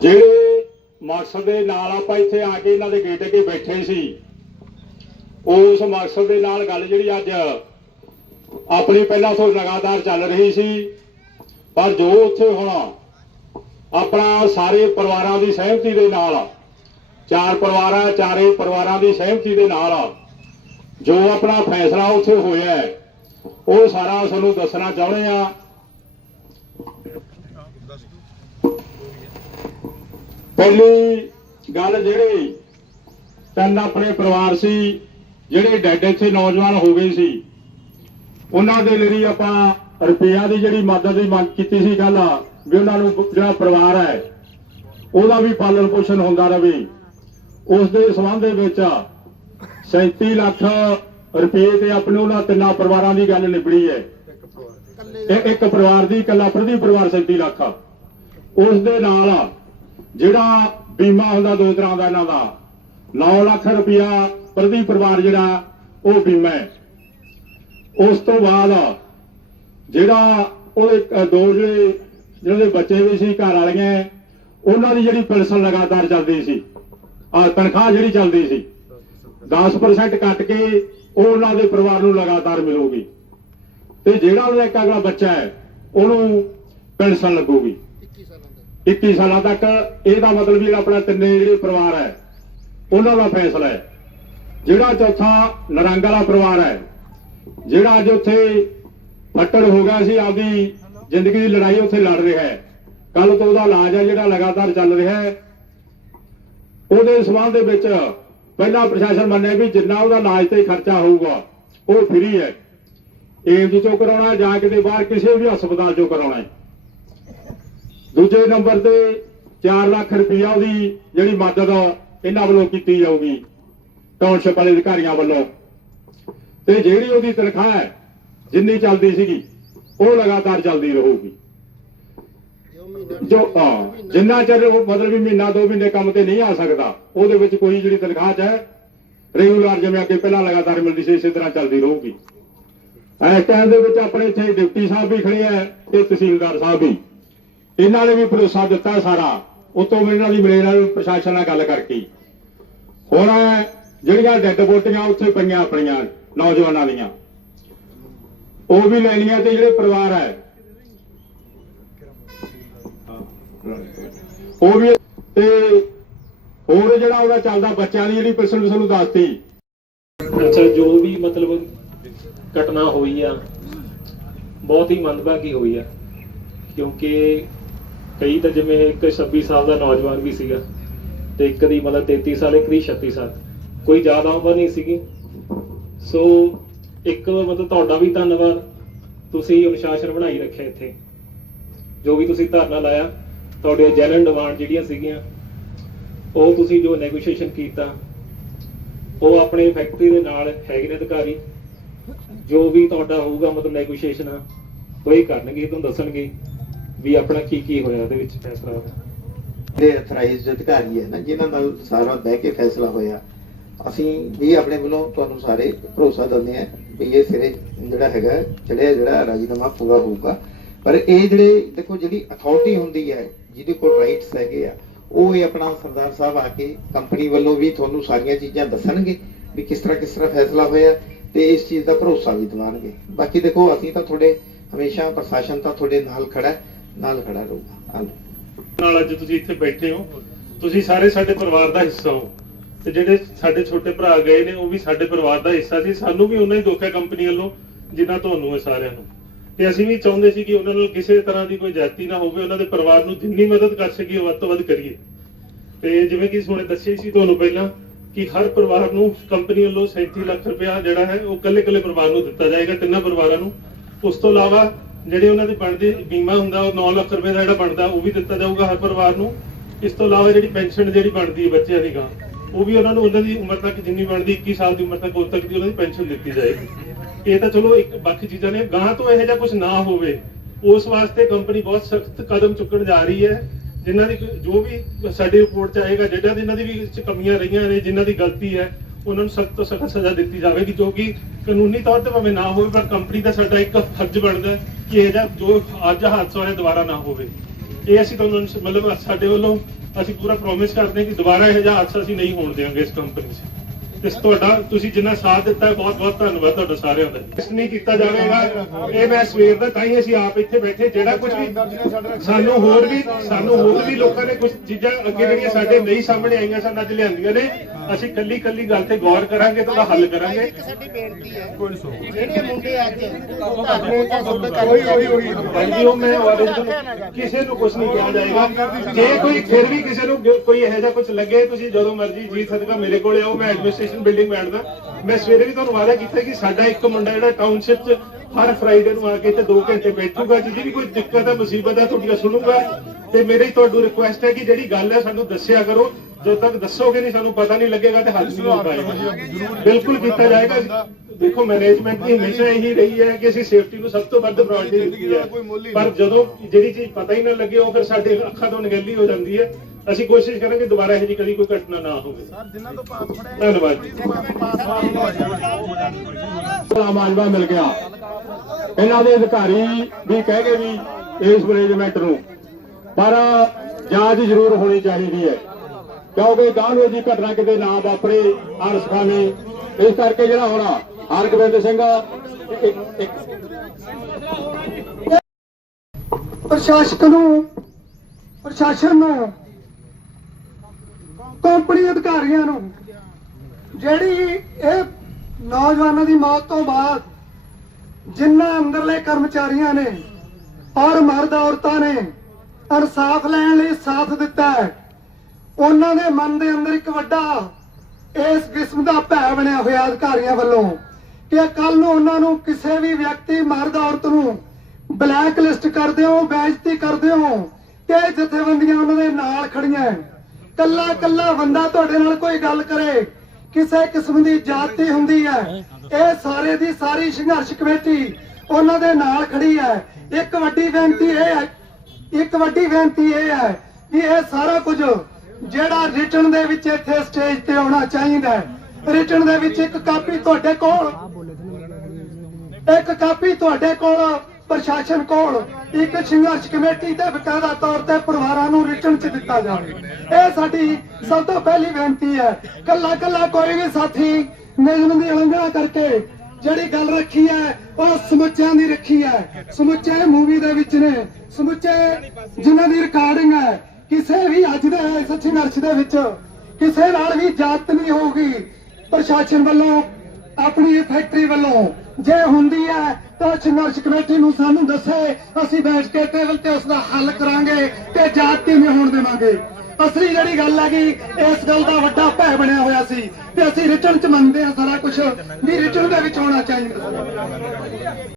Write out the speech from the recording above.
ਜਿਹੜੇ ਮਕਸਦ ਦੇ ਨਾਲ ਆਪਾਂ ਇੱਥੇ ਆ ਕੇ ਇਹਨਾਂ ਦੇ ਗੇਟ ਅੱਗੇ ਬੈਠੇ ਸੀ, ਉਸ ਮਕਸਦ ਦੇ ਨਾਲ ਗੱਲ ਜਿਹੜੀ ਅੱਜ ਆਪਣੀ ਪਹਿਲਾਂ ਤੋਂ ਲਗਾਤਾਰ ਚੱਲ ਰਹੀ ਸੀ, ਪਰ ਜੋ ਉੱਥੇ ਹੁਣ ਆਪਣਾ ਸਾਰੇ ਪਰਿਵਾਰਾਂ ਦੀ ਸਹਿਮਤੀ ਦੇ ਨਾਲ, ਚਾਰ ਪਰਿਵਾਰਾਂ, ਚਾਰੇ ਪਰਿਵਾਰਾਂ ਦੀ ਸਹਿਮਤੀ ਦੇ ਨਾਲ ਜੋ ਆਪਣਾ ਫੈਸਲਾ ਉੱਥੇ ਹੋਇਆ ਉਹ ਸਾਰਾ ਤੁਹਾਨੂੰ ਦੱਸਣਾ ਚਾਹੁੰਦੇ ਆ ਪਹਿਲੀ ਗੱਲ ਜਿਹੜੀ ਤਿੰਨ ਆਪਣੇ ਪਰਿਵਾਰ ਸੀ ਜਿਹੜੇ ਡੈਡ ਇੱਥੇ ਨੌਜਵਾਨ ਹੋ ਗਏ ਸੀ। ਉਹਨਾਂ ਦੇ ਲਈ ਆਪਾਂ ਰੁਪਈਆ ਦੀ ਜਿਹੜੀ ਮਦਦ ਦੀ ਮੰਗ ਕੀਤੀ ਸੀ ਗੱਲ ਵੀ ਉਹਨਾਂ ਨੂੰ ਜਿਹੜਾ ਪਰਿਵਾਰ ਹੈ ਉਹਦਾ ਵੀ ਪਾਲਣ ਪੋਸ਼ਣ ਹੁੰਦਾ ਰਵੇ। ਉਸ ਦੇ ਸੰਬੰਧ ਦੇ ਵਿੱਚ 37 ਲੱਖ ਰੁਪਏ ਤੇ ਆਪਣੇ ਉਹਨਾਂ ਤਿੰਨਾਂ ਪਰਿਵਾਰਾਂ ਦੀ ਗੱਲ ਨਿਬੜੀ ਹੈ। ਇੱਕ ਪਰਿਵਾਰ ਦੀ ਇਕੱਲਾ ਪ੍ਰਤੀ ਪਰਿਵਾਰ 37 ਲੱਖ। ਉਸ ਦੇ ਨਾਲ ਜਿਹੜਾ ਬੀਮਾ ਹੁੰਦਾ ਦੋ ਤਰ੍ਹਾਂ ਦਾ ਇਹਨਾਂ ਦਾ। 9 ਲੱਖ ਰੁਪਇਆ ਪ੍ਰਤੀ ਪਰਿਵਾਰ ਜਿਹੜਾ, ਉਹ ਬੀਮਾ ਹੈ। ਉਸ ਤੋਂ ਬਾਅਦ ਜਿਹੜਾ ਉਹਦੇ ਦੋ ਜਿਹੜੇ ਜਿਹੜੇ ਦੇ ਬੱਚੇ ਵੀ ਸੀ, ਘਰ ਵਾਲੀਆਂ, ਉਹਨਾਂ ਦੀ ਜਿਹੜੀ ਪੈਨਸ਼ਨ ਲਗਾਤਾਰ ਚੱਲਦੀ ਸੀ। ਆ ਤਨਖਾਹ ਜਿਹੜੀ ਚੱਲਦੀ ਸੀ 10% ਕੱਟ ਕੇ ਉਹ ਉਹਨਾਂ ਦੇ ਪਰਿਵਾਰ ਨੂੰ ਲਗਾਤਾਰ ਮਿਲੂਗੀ। ਤੇ ਜਿਹੜਾ ਉਹਦਾ ਇੱਕ ਅਗਲਾ ਬੱਚਾ ਹੈ, ਉਹਨੂੰ ਪੈਨਸ਼ਨ ਲੱਗੂਗੀ। 21 ਸਾਲਾਂ ਤੱਕ ਇਹਦਾ ਮਤਲਬ ਜਿਹੜਾ ਆਪਣਾ ਤਿੰਨੇ ਜਿਹੜੇ ਪਰਿਵਾਰ ਹੈ, ਉਹਨਾਂ ਦਾ ਫੈਸਲਾ ਹੈ। ਜਿਹੜਾ ਚੌਥਾ ਨਰੰਗ ਵਾਲਾ ਪਰਿਵਾਰ ਹੈ, ਜਿਹੜਾ ਅੱਜ ਉੱਥੇ ਫੱਟੜ ਹੋ ਗਿਆ ਸੀ, ਆਪਦੀ ਜ਼ਿੰਦਗੀ ਦੀ ਲੜਾਈ ਉੱਥੇ ਲੜ ਰਿਹਾ ਹੈ। ਕੱਲ ਤੋਂ ਉਹਦਾ ਇਲਾਜ ਹੈ, ਜਿਹੜਾ ਲਗਾਤਾਰ ਚੱਲ ਰਿਹਾ ਹੈ। ਉਹਦੇ ਸਬੰਧ ਦੇ ਵਿੱਚ ਪਹਿਲਾਂ ਪ੍ਰਸ਼ਾਸਨ ਮੰਨਿਆ ਵੀ ਜਿੰਨਾ ਉਹਦਾ ਇਲਾਜ ਤੇ ਖਰਚਾ ਹੋਊਗਾ, ਉਹ ਫ੍ਰੀ ਹੈ। ਏਮਜ਼ ਚੋਂ ਕਰਾਉਣਾ ਜਾਂ ਕਿਤੇ ਬਾਹਰ ਕਿਸੇ ਵੀ ਹਸਪਤਾਲ ਚੋਂ ਕਰਾਉਣਾ ਹੈ। ਦੂਜੇ ਨੰਬਰ ਤੇ 4 ਲੱਖ ਰੁਪਈਆ ਉਹਦੀ ਜਿਹੜੀ ਮਦਦ ਇਹਨਾਂ ਵੱਲੋਂ ਕੀਤੀ ਜਾਊਗੀ ਟਾਊਨਸ਼ਿਪ ਵਾਲੇ ਅਧਿਕਾਰੀਆਂ ਵੱਲੋਂ। ਤੇ ਜਿਹੜੀ ਉਹਦੀ ਤਨਖਾਹ ਹੈ, ਜਿੰਨੀ ਚੱਲਦੀ ਸੀਗੀ, ਉਹ ਲਗਾਤਾਰ ਚੱਲਦੀ ਰਹੂਗੀ। ਜੋ ਜਿੰਨਾ ਚਿਰ ਉਹ ਮਤਲਬ ਵੀ ਮਹੀਨਾ, ਦੋ ਮਹੀਨੇ ਕੰਮ ਤੇ ਨਹੀਂ ਆ ਸਕਦਾ, ਉਹਦੇ ਵਿੱਚ ਕੋਈ ਜਿਹੜੀ ਤਨਖਾਹ ਚ ਹੈ ਰੈਗੂਲਰ ਜਿਵੇਂ ਅੱਗੇ ਪਹਿਲਾਂ ਲਗਾਤਾਰ ਮਿਲਦੀ ਸੀ, ਇਸੇ ਤਰ੍ਹਾਂ ਚੱਲਦੀ ਰਹੂਗੀ। ਇਸ ਟਾਈਮ ਦੇ ਵਿੱਚ ਆਪਣੇ ਇੱਥੇ ਡਿਪਟੀ ਸਾਹਿਬ ਵੀ ਖੜੇ ਆ, ਤੇ ਤਹਿਸੀਲਦਾਰ ਸਾਹਿਬ ਵੀ। ਇਹਨਾਂ ਨੇ ਵੀ ਭਰੋਸਾ ਦਿੱਤਾ ਸਾਰਾ। ਉਤੋਂ ਮੇਰੇ ਨਾਲ ਹੀ ਨਾਲ ਪ੍ਰਸ਼ਾਸਨ ਨਾਲ ਗੱਲ ਕਰਕੇ। ਹੁਣ ਜਿਹੜੀਆਂ ਡੈੱਡ ਬੋਟੀਆਂ ਉੱਥੇ ਪਈਆਂ ਆਪਣੀਆਂ ਨੌਜਵਾਨਾਂ ਦੀਆਂ, ਉਹ ਵੀ ਲੈਣੀਆਂ ਤੇ ਜਿਹੜੇ ਪਰਿਵਾਰ ਹੈ। ਉਹ ਵੀ ਤੇ ਹੋਰ ਜਿਹੜਾ ਉਹਦਾ ਚੱਲਦਾ ਬੱਚਿਆਂ ਦੀ ਜਿਹੜੀ ਪਰਸੈਂਟ ਤੁਹਾਨੂੰ ਦੱਸਤੀ। ਅੱਛਾ, ਜੋ ਵੀ ਮਤਲਬ ਘਟਨਾ ਹੋਈ ਆ, ਬਹੁਤ ਹੀ ਮੰਦਭਾਗੀ ਹੋਈ ਆ, ਕਿਉਂਕਿ ਕਈ ਤਾਂ ਜਿਵੇਂ ਇੱਕ 26 ਸਾਲ ਦਾ ਨੌਜਵਾਨ ਵੀ ਸੀਗਾ ਤੇ ਇੱਕ ਦੀ ਮਤਲਬ 33 ਸਾਲ, ਇੱਕ ਦੀ 36 ਸਾਲ। ਕੋਈ ਜ਼ਿਆਦਾ ਉਮਰ ਨਹੀਂ ਸੀਗੀ। ਸੋ ਇੱਕ ਮਤਲਬ ਤੁਹਾਡਾ ਵੀ ਧੰਨਵਾਦ। ਤੁਸੀਂ ਅਨੁਸ਼ਾਸਨ ਬਣਾਈ ਰੱਖਿਆ ਇੱਥੇ। ਜੋ ਵੀ ਤੁਸੀਂ ਧਰਨਾ ਲਾਇਆ, ਤੁਹਾਡੇ ਜੈਨੂਇਨ ਡਿਮਾਂਡ ਜਿਹੜੀਆਂ ਸੀਗੀਆਂ, ਉਹ ਤੁਸੀਂ ਜੋ ਨੈਗੋਸ਼ੀਏਸ਼ਨ ਕੀਤਾ, ਉਹ ਆਪਣੇ ਫੈਕਟਰੀ ਦੇ ਨਾਲ ਹੈਗੇ ਨੇ ਅਧਿਕਾਰੀ। ਜੋ ਵੀ ਤੁਹਾਡਾ ਹੋਊਗਾ ਮਤਲਬ ਨੈਗੋਸ਼ੀਏਸ਼ਨ ਕੋਈ ਕਰਨਗੇ, ਤੁਹਾਨੂੰ ਦੱਸਣਗੇ। ਵੀ ਆਪਣਾ ਕੀ ਕੀ ਹੋਇਆ ਉਹਦੇ ਵਿੱਚ ਫੈਸਲਾ ਹੋਇਆ? ਦੇ ਅਥਰਾਈਜ਼ਡ ਅਧਿਕਾਰੀ ਹੈ ਨਾ ਜਿਨ੍ਹਾਂ ਨਾਲ ਸਾਰਾ ਬਹਿ ਕੇ ਫੈਸਲਾ ਹੋਇਆ। ਅਸੀਂ ਵੀ ਆਪਣੇ ਵੱਲੋਂ ਤੁਹਾਨੂੰ ਸਾਰੇ ਭਰੋਸਾ ਦਿੰਦੇ ਆ ਵੀ ਇਹ ਸਿਰੇ ਜਿਹੜਾ ਹੈਗਾ ਚੜਿਆ ਜਿਹੜਾ ਰਾਜੀਨਾਮਾ ਪੂਰਾ ਹੋਊਗਾ। ਪਰ ਇਹ ਜਿਹੜੇ ਦੇਖੋ ਜਿਹੜੀ ਅਥਾਰਟੀ ਹੁੰਦੀ ਹੈ ਜਿਹਦੇ ਕੋਲ ਰਾਈਟਸ ਹੈਗੇ ਆ ਉਹ ਇਹ ਆਪਣਾ ਸਰਦਾਰ ਸਾਹਿਬ ਆ ਕੇ ਕੰਪਨੀ ਵੱਲੋਂ ਵੀ ਤੁਹਾਨੂੰ ਸਾਰੀਆਂ ਚੀਜ਼ਾਂ ਦੱਸਣਗੇ ਵੀ ਕਿਸ ਤਰ੍ਹਾਂ ਕਿਸ ਤਰ੍ਹਾਂ ਫੈਸਲਾ ਹੋਇਆ ਤੇ ਇਸ ਚੀਜ਼ ਦਾ ਭਰੋਸਾ ਵੀ ਦਿਵਾਉਣਗੇ। ਬਾਕੀ ਦੇਖੋ ਅਸੀਂ ਤਾਂ ਤੁਹਾਡੇ ਹਮੇਸ਼ਾ ਪ੍ਰਸ਼ਾਸਨ ਤਾਂ ਤੁਹਾਡੇ ਨਾਲ ਖੜਾ ਹੈ, ਨਾਲ ਖੜਾ ਰਹੂਗਾ, ਨਾਲ। ਅੱਜ ਤੁਸੀਂ ਇੱਥੇ ਬੈਠੇ ਹੋ, ਤੁਸੀਂ ਸਾਰੇ ਸਾਡੇ ਪਰਿਵਾਰ ਦਾ ਹਿੱਸਾ ਹੋ। ਤੇ ਜਿਹੜੇ ਸਾਡੇ ਛੋਟੇ ਭਰਾ ਗਏ ਨੇ, ਉਹ ਵੀ ਸਾਡੇ ਪਰਿਵਾਰ ਦਾ ਹਿੱਸਾ ਸੀ। ਸਾਨੂੰ ਵੀ ਉਹਨਾਂ ਹੀ ਦੁੱਖ ਹੈ ਕੰਪਨੀ ਵੱਲੋਂ ਜਿੰਨਾ ਤੁਹਾਨੂੰ ਹੈ ਸਾਰਿਆਂ ਨੂੰ। ਤੇ ਅਸੀਂ ਵੀ ਚਾਹੁੰਦੇ ਸੀ ਕਿ ਉਹਨਾਂ ਨੂੰ ਕਿਸੇ ਤਰ੍ਹਾਂ ਦੀ ਕੋਈ ਜਾਤੀ ਨਾ ਹੋਵੇ, ਉਹਨਾਂ ਦੇ ਪਰਿਵਾਰ ਨੂੰ ਜਿੰਨੀ ਮਦਦ ਕਰ ਸਕੀਏ ਵੱਧ ਤੋਂ ਵੱਧ ਕਰੀਏ। ਤੇ ਜਿਵੇਂ ਕਿ ਹੁਣੇ ਦੱਸਿਆ ਸੀ ਤੁਹਾਨੂੰ ਪਹਿਲਾਂ, ਕਿ ਹਰ ਪਰਿਵਾਰ ਨੂੰ ਕੰਪਨੀ ਵੱਲੋਂ 37 ਲੱਖ ਰੁਪਇਆ ਜਿਹੜਾ ਹੈ, ਉਹ ਕੱਲੇ ਕੱਲੇ ਪਰਿਵਾਰ ਨੂੰ ਦਿੱਤਾ ਜਾਏਗਾ, ਤਿੰਨਾਂ ਪਰਿਵਾਰਾਂ ਨੂੰ। ਉਸ ਤੋਂ ਇਲਾਵਾ ਜਿਹੜੇ ਉਹਨਾਂ ਦੀ ਬਣਦੀ ਬੀਮਾ ਹੁੰਦਾ, ਉਹ 9 ਲੱਖ ਰੁਪਏ ਦਾ ਜਿਹੜਾ ਬਣਦਾ, ਉਹ ਵੀ ਦਿੱਤਾ ਜਾਊਗਾ ਹਰ ਪਰਿਵਾਰ ਨੂੰ। ਇਸ ਤੋਂ ਇਲਾਵਾ ਜਿਹੜੀ ਪੈਨਸ਼ਨ ਜਿਹੜੀ ਬਣਦੀ ਹੈ ਬੱਚਿਆਂ ਦੀ ਗਾਂ, ਉਹ ਵੀ ਉਹਨਾਂ ਨੂੰ ਉਹਨਾਂ ਦੀ ਉਮਰ ਤੱਕ ਜਿੰਨੀ ਬਣਦੀ 21 ਸਾਲ ਦੀ ਉਮਰ ਤੱਕ ਉਦੋਂ ਤੱਕ ਦੀ ਉਹਨਾਂ ਦੀ ਪੈਨਸ਼ਨ ਦਿੱਤੀ ਜਾਏਗੀ। ਇਹ ਤਾਂ ਚਲੋ ਇੱਕ ਬਾਕੀ ਚੀਜ਼ਾਂ ਨੇ। ਗਾਂ ਤੋਂ ਇਹੋ ਜਿਹਾ ਕੁਝ ਨਾ ਹੋਵੇ, ਉਸ ਵਾਸਤੇ ਕੰਪਨੀ ਬਹੁਤ ਸਖਤ ਕਦਮ ਚੁੱਕਣ ਜਾ ਰਹੀ ਹੈ, ਜਿਨ੍ਹਾਂ ਦੀ ਜੋ ਵੀ ਸਾਡੀ ਰਿਪੋਰਟ ਚ ਆਏਗਾ ਜਿਹੜਾ ਜਿਨ੍ਹਾਂ ਦੀ ਵੀ ਕਮੀਆਂ ਰਹੀਆਂ ਨੇ, ਜਿਨ੍ਹਾਂ ਦੀ ਗਲਤੀ ਹੈ, ਉਹਨਾਂ ਨੂੰ ਸਖਤ ਤੋਂ ਸਖਤ ਸਜ਼ਾ ਦਿੱਤੀ ਜਾਵੇਗੀ, ਜੋ ਕਿ ਕਾਨੂੰਨੀ ਤੌਰ ਤੇ ਭਾਵੇਂ ਨਾ ਹੋਵੇ, ਪਰ ਕੰਪਨੀ ਦਾ ਸਾਡਾ ਇੱਕ ਫਰਜ਼ ਬਣਦਾ ਹੈ ਕਿ ਇਹ ਜਿਹਾ ਜੋ ਅੱਜ ਹਾਦਸਾ ਹੋਇਆ ਦੁਬਾਰਾ ਨਾ ਹੋਵੇ। ਇਹ ਅਸੀਂ ਤੁਹਾਨੂੰ ਮਤਲਬ ਸਾਡੇ ਵੱਲੋਂ ਅਸੀਂ ਪੂਰਾ ਪ੍ਰੋਮਿਸ ਕਰਦੇ ਹਾਂ ਕਿ ਦੁਬਾਰਾ ਇਹ ਜਿਹਾ ਹਾਦਸਾ ਅਸੀਂ ਨਹੀਂ ਹੋਣ ਦੇਵਾਂਗੇ ਇਸ ਕੰਪਨੀ 'ਚ। ਤੇ ਤੁਹਾਡਾ ਤੁਸੀਂ ਜਿੰਨਾ ਸਾਥ ਦਿੱਤਾ ਹੈ ਬਹੁਤ ਬਹੁਤ ਧੰਨਵਾਦ ਤੁਹਾਡਾ ਸਾਰਿਆਂ ਦਾ। ਇਸ ਨਹੀਂ ਕੀਤਾ ਜਾਵੇਗਾ। ਇਹ ਮੈਂ ਸਵੇਰ ਦਾ ਤਾਂ ਹੀ ਅਸੀਂ ਆਪ ਇੱਥੇ ਬੈਠੇ ਜਿਹੜਾ ਕੁਝ ਵੀ ਸਾਨੂੰ ਹੋਰ ਵੀ ਸਾਨੂੰ ਹੋਰ ਵੀ ਲੋਕਾਂ ਨੇ ਕੁਝ ਚੀਜ਼ਾਂ ਅੱਗੇ ਜਿਹੜੀਆਂ ਸਾਡੇ ਨਹੀਂ ਸਾਹਮਣੇ ਆਈਆਂ ਸਨ ਅੱਜ ਲਿਆਂਦੀਆਂ ਨੇ। ਅਸੀਂ ਕੱਲੀ ਕੱਲੀ ਗੱਲ ਤੇ ਗੌਰ ਕਰਾਂਗੇ ਤੇ ਉਹਦਾ ਹੱਲ ਕਰਾਂਗੇ। ਇੱਕ ਸਾਡੀ ਬੇਨਤੀ ਹੈ। ਜਿਹੜੇ ਮੁੰਡੇ ਅੱਜ ਧਰਨੇ ਤਾਂ ਤੁਹਾਡੇ ਕਰ ਹੋਈ ਭਾਈ ਜੀ ਉਹ ਮੈਂ original ਕਿਸੇ ਨੂੰ ਕੁਝ ਨਹੀਂ ਕਿਹਾ ਜਾਏਗਾ। ਜੇ ਕੋਈ ਫਿਰ ਵੀ ਕਿਸੇ ਨੂੰ ਕੋਈ ਇਹੋ ਜਿਹਾ ਕੁਝ ਲੱਗੇ ਤੁਸੀਂ ਜਦੋਂ ਮਰਜ਼ੀ ਜੀ ਸਦਕਾ ਮੇਰੇ ਕੋਲੇ ਆਓ ਮੈਂ ਐਡਮਿਨਿਸਟ੍ਰੇਸ਼ਨ ਬਿਲਡਿੰਗ ਬੈਠਦਾ ਮੈਂ ਸਵੇਰੇ ਵੀ ਤੁਹਾਨੂੰ ਵਾਅਦਾ ਕੀਤਾ ਕਿ ਸਾਡਾ ਇੱਕ ਮੁੰਡਾ ਜਿਹੜਾ ਟਾਊਨਸ਼ਿਪ 'ਚ ਹਰ ਫਰਾਈਡੇ ਨੂੰ ਆ ਕੇ ਤੇ 2 ਘੰਟੇ ਬੈਠੂਗਾ, ਜਿਹਦੀ ਵੀ ਕੋਈ ਦਿੱਕਤ ਹੈ, ਮੁਸੀਬਤ ਹੈ, ਤੁਹਾਡੀਆਂ ਸੁਣੂਗਾ। ਤੇ ਮੇਰੀ ਤੁਹਾਨੂੰ ਰਿਕੁਐਸਟ ਹੈ ਕਿ ਜਿਹੜੀ ਗੱਲ ਹੈ ਸਾਨੂੰ ਦੱਸਿਆ ਕਰੋ। ਜਦੋਂ ਤੱਕ ਦੱਸੋਗੇ ਨਹੀਂ, ਸਾਨੂੰ ਪਤਾ ਨਹੀਂ ਲੱਗੇਗਾ ਤੇ ਹੱਲ ਨਹੀਂ ਹੋ ਪਾਏਗਾ। ਬਿਲਕੁਲ ਕੀਤਾ ਜਾਏਗਾ। ਦੇਖੋ ਮੈਨੇਜਮੈਂਟ ਦੀ ਹਮੇਸ਼ਾ ਇਹੀ ਰਹੀ ਹੈ ਕਿ ਅਸੀਂ ਸੇਫਟੀ ਨੂੰ ਸਭ ਤੋਂ ਵੱਧ ਪ੍ਰਾਇੋਰਟੀ ਦਿੱਤੀ ਹੈ। ਪਰ ਜਦੋਂ ਜਿਹੜੀ ਚੀਜ਼ ਪਤਾ ਹੀ ਨਾ ਲੱਗੇ, ਉਹ ਫਿਰ ਸਾਡੇ ਅੱਖਾਂ ਤੋਂ ਨਿਗਲੀ ਹੋ ਜਾਂਦੀ ਹੈ। ਅਸੀਂ ਕੋਸ਼ਿਸ਼ ਕਰਾਂਗੇ ਦੁਬਾਰਾ ਇਹੋ ਜਿਹੀ ਕਦੀ ਕੋਈ ਘਟਨਾ ਨਾ ਹੋਵੇ। ਧੰਨਵਾਦ ਜੀ। ਮਾਜਵਾ ਮਿਲ ਗਿਆ। ਇਹਨਾਂ ਦੇ ਅਧਿਕਾਰੀ ਵੀ ਕਹਿ ਗਏ ਵੀ ਇਸ ਮੈਨੇਜਮੈਂਟ ਨੂੰ ਪਰ ਜਾਂਚ ਜ਼ਰੂਰ ਹੋਣੀ ਚਾਹੀਦੀ ਹੈ। ਕਿਉਂਕਿ ਗਾਂਧੀ ਦੀ ਘਟਨਾ ਕਿਤੇ ਨਾ ਵਾਪਰੇ ਅਰਸਖਾਨੇ ਇਸ ਕਰਕੇ ਜਿਹੜਾ ਹੁਣ ਹਰਗੋਬਿੰਦ ਸਿੰਘ ਇੱਕ- ਇੱਕ ਪ੍ਰਸ਼ਾਸਕ ਨੂੰ ਪ੍ਰਸ਼ਾਸਨ ਨੂੰ ਕੰਪਨੀ ਅਧਿਕਾਰੀਆਂ ਨੂੰ, ਜਿਹੜੀ ਇਹ ਨੌਜਵਾਨਾਂ ਦੀ ਮੌਤ ਤੋਂ ਬਾਅਦ ਜਿਨ੍ਹਾਂ ਅੰਦਰਲੇ ਕਰਮਚਾਰੀਆਂ ਨੇ ਔਰ ਮਰਦ ਔਰਤਾਂ ਨੇ ਇਨਸਾਫ ਲੈਣ ਲਈ ਸਾਥ ਦਿੱਤਾ ਹੈ, ਉਹਨਾਂ ਦੇ ਮਨ ਦੇ ਅੰਦਰ ਇੱਕ ਵੱਡਾ ਇਸ ਕਿਸਮ ਦਾ ਭੈ ਬਣਿਆ ਹੋਇਆ ਅਧਿਕਾਰੀਆਂ ਵੱਲੋਂ ਕਿ ਕੱਲ ਨੂੰ ਉਹਨਾਂ ਨੂੰ ਕਿਸੇ ਵੀ ਵਿਅਕਤੀ, ਮਰਦ ਔਰਤ ਨੂੰ ਬਲੈਕ ਲਿਸਟ ਕਰਦੇ ਹੋ, ਬੇਇੱਜ਼ਤੀ ਕਰਦੇ ਹੋ, ਤੇ ਜਥੇਬੰਦੀਆਂ ਉਹਨਾਂ ਦੇ ਨਾਲ ਖੜੀਆਂ ਕੱਲਾ ਕੱਲਾ ਬੰਦਾ ਤੁਹਾਡੇ ਨਾਲ ਕੋਈ ਗੱਲ ਕਰੇ, ਕਿਸੇ ਕਿਸਮ ਦੀ ਜਾਤੀ ਹੁੰਦੀ ਹੈ। ਇਹ ਸਾਰੇ ਦੀ ਸਾਰੀ ਸੰਘਰਸ਼ ਕਮੇਟੀ ਉਹਨਾਂ ਦੇ ਨਾਲ ਖੜੀ ਹੈ। ਇੱਕ ਵੱਡੀ ਬੇਨਤੀ ਇਹ ਹੈ, ਇੱਕ ਵੱਡੀ ਬੇਨਤੀ ਇਹ ਹੈ ਕਿ ਇਹ ਸਾਰਾ ਕੁਝ ਜਿਹੜਾ ਰਿਟਨ ਦੇ ਵਿੱਚ ਇੱਥੇ ਸਟੇਜ ਤੇ ਆਉਣਾ ਚਾਹੀਦਾ ਹੈ। ਰਿਟਨ ਦੇ ਵਿੱਚ ਇੱਕ ਕਾਪੀ ਤੁਹਾਡੇ ਕੋਲ, ਇੱਕ ਕਾਪੀ ਤੁਹਾਡੇ ਕੋਲ, ਪ੍ਰਸ਼ਾਸਨ ਕੋਲ ਇੱਕ ਸੰਘਰਸ਼ ਕਮੇਟੀ ਤੇ ਬਕਾਇਦਾ ਤੌਰ ਤੇ ਪਰਿਵਾਰਾਂ ਨੂੰ ਰਿਟਰਨ ਚ ਦਿੱਤਾ ਜਾਵੇ। ਇਹ ਸਾਡੀ ਸਭ ਤੋਂ ਪਹਿਲੀ ਬੇਨਤੀ ਹੈ। ਕੱਲਾ ਕੱਲਾ ਕੋਈ ਵੀ ਸਾਥੀ ਨਿਯਮ ਦੀ ਉਲੰਘਣਾ ਕਰਕੇ ਜਿਹੜੀ ਗੱਲ ਰੱਖੀ ਹੈ, ਉਹ ਸਮੁੱਚਿਆਂ ਦੀ ਰੱਖੀ ਹੈ। ਸਮੁੱਚੇ ਮੂਵੀ ਦੇ ਵਿੱਚ ਨੇ। ਸਮੁੱਚੇ ਜਿਨ੍ਹਾਂ ਦੀ ਰਿਕਾਰਡਿੰਗ ਹੈ, ਕਿਸੇ ਵੀ ਅੱਜ ਦੇ ਇਸ ਸੰਘਰਸ਼ ਦੇ ਵਿੱਚ ਕਿਸੇ ਨਾਲ ਵੀ ਜਾਤ ਨਹੀਂ ਹੋਊਗੀ। ਪ੍ਰਸ਼ਾਸਨ ਵੱਲੋਂ, ਆਪਣੀ ਫੈਕਟਰੀ ਵੱਲੋਂ ਜੇ ਹੁੰਦੀ ਹੈ ਤਾਂ ਸੰਘਰਸ਼ ਕਮੇਟੀ ਨੂੰ ਸਾਨੂੰ ਦੱਸੇ, ਅਸੀਂ ਬੈਠ ਕੇ ਟੇਬਲ ਤੇ ਉਸ ਦਾ ਹੱਲ ਕਰਾਂਗੇ ਤੇ ਜਾਤੀ ਨਹੀਂ ਹੋਣ ਦੇਵਾਂਗੇ। ਅਸਲੀ ਜਿਹੜੀ ਗੱਲ ਹੈਗੀ, ਇਸ ਗੱਲ ਦਾ ਵੱਡਾ ਭੈ ਬਣਿਆ ਹੋਇਆ ਸੀ ਤੇ ਅਸੀਂ ਰਿਟਰਨ ਚ ਮੰਨਦੇ ਹਾਂ ਸਾਰਾ ਕੁਝ ਵੀ ਰਿਟਰਨ ਦੇ ਵਿੱਚ ਹੋਣਾ ਚਾਹੀਦਾ।